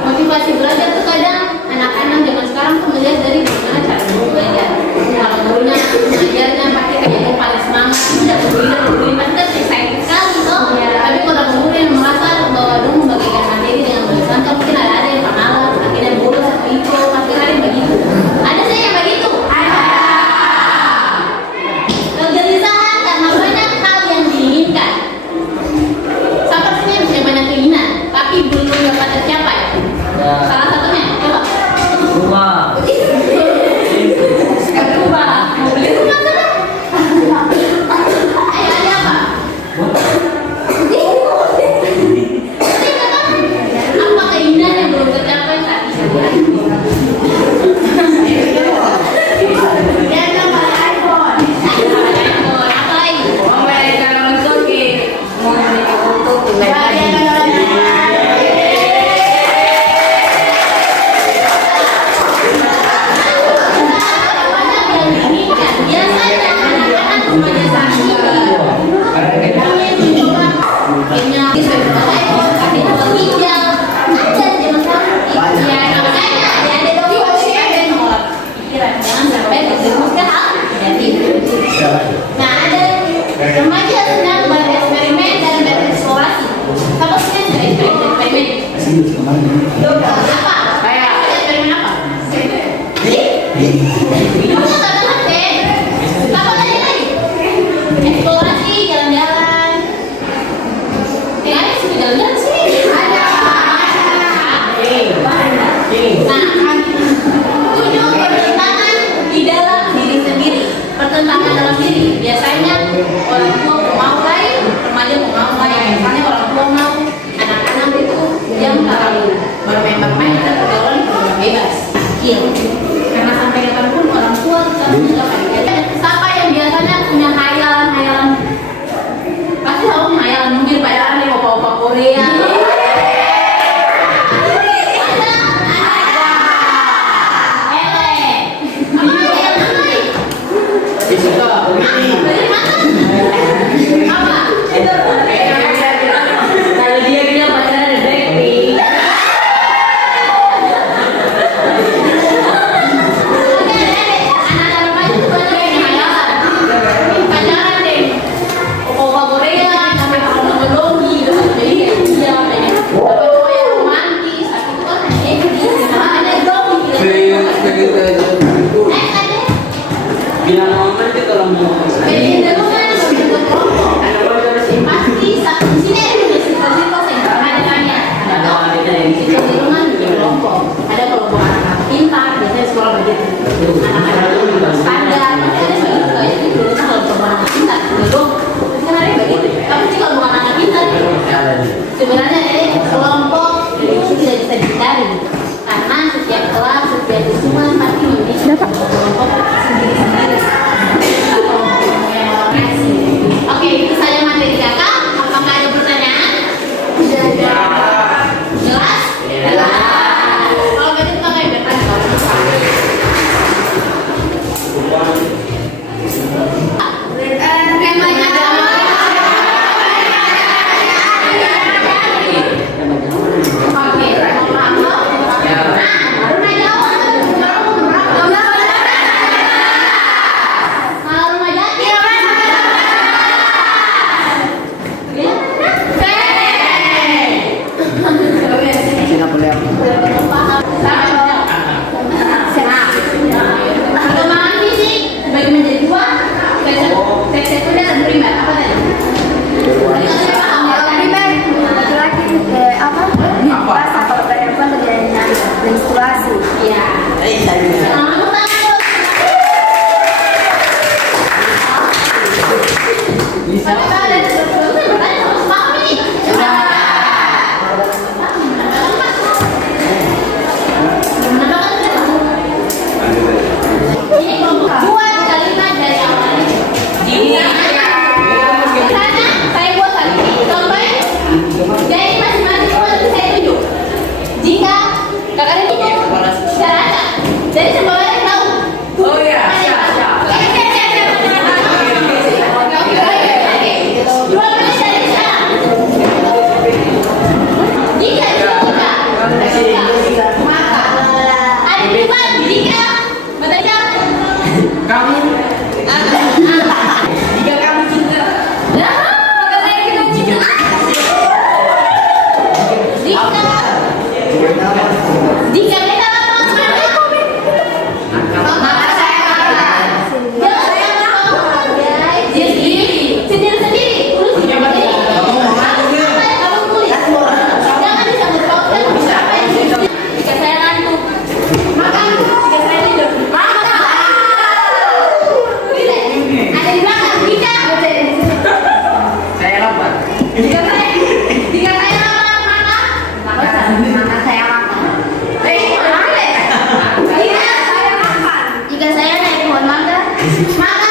Motivasi belajar tuh kadang anak-anak zaman sekarang tuh melihat dari bagaimana cara guru belajar. Kalau gurunya mengajarnya pakai kayak yang paling semangat, udah guru pasti kan excited sekali toh. Tapi kalau guru yang merasa bahwa dong membagikan materi dengan bersantai, mungkin ada yang pemalas, akhirnya bolos atau itu, pasti ada yang begitu. Ada saya yang begitu. Ada. Kegelisahan karena banyak hal yang diinginkan. Sepertinya punya banyak keinginan, tapi belum dapat tercapai. Salah satunya, coba. Rumah. Rumah. Mau beli rumah kan? Ayo ada apa? Apa keinginan yang belum tercapai saat ini? Dia dapat iPhone. Apa lagi? Mau belajar untuk mau menikah untuk Biasanya anak-anak remaja saat ini pengen mencoba gamenya kasih nomor ginjal ada zaman sekarang ya makanya ada dong ada nomor pikiran jangan sampai terjerumuskan hal negatif. Nah ada remaja sedang bereksperimen dan bereksplorasi. Apa sih eksperimen? Apa? Eksperimen apa? Kamu tak ngerti? Apa lagi? Eksplorasi, jalan-jalan. Yang ada sih jalan-jalan sih. Ada. Nah, 7 pertentangan di dalam diri sendiri. Pertentangan dalam diri. Biasanya orang tua mau lain, remaja mau lain. Misalnya orang tua mau anak-anak itu jam terlalu bermain-main dan pergaulan bebas. Karena sampai kapanpun orang tua kita menjaga. Siapa yang biasanya punya hayalan pasti tahu hayalan mungkin pacaran nih opa-opa Korea. Kalau dia bilang pacaran Blackpink. Bilang momen itu kalau mau ada kelompok anak pintar, biasanya sekolah begitu. Anak-anak standar, ada begitu kayak gitu. Kalau kelompok anak pintar, belum. Kan ada begitu. Tapi sih kalau bukan anak pintar, sebenarnya ada kelompok itu tidak bisa dihindari. Karena setiap kelas, setiap siswa pasti memiliki kelompok sendiri-sendiri. Oke, itu saja materi kakak. Apakah ada pertanyaan? Jelas? Kalau begitu kakak yang bertanya. Tepuk tangan. Ini buat kalimat dari awal. Misalnya saya buat kalimat. Contohnya dari masing-masing buat saya tunjuk. Jika kakaknya itu syaratnya, jadi semuanya tahu. Oh iya, siap. Dua menit dari sekarang. Jika maka ada lima jika mereka Kamu jika kamu cinta. Maka saya kita cinta. Jika kita maka saya kalah. Jadi sendiri-sendiri urus sendiri. Apa yang kamu tulis? Jangan disambut pautkan apa yang ditulis. Jika saya ngantuk, maka jika saya tidur, maka ada di belakang. saya lapar. Jika saya lapar, maka saya makan. Jika saya naik pohon mangga, maka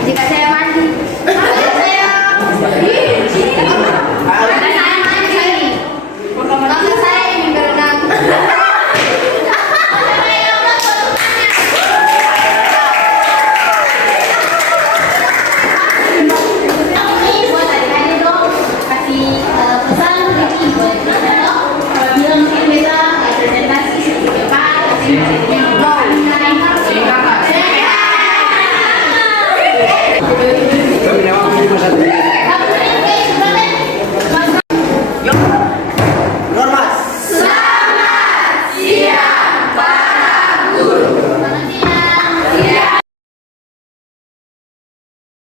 jika saya mandi, maka saya ingin berenang. Ini buat adik-adik dong, kasih pesan ini buat kita dong. Bilang mungkin kita presentasi sedikit cepat.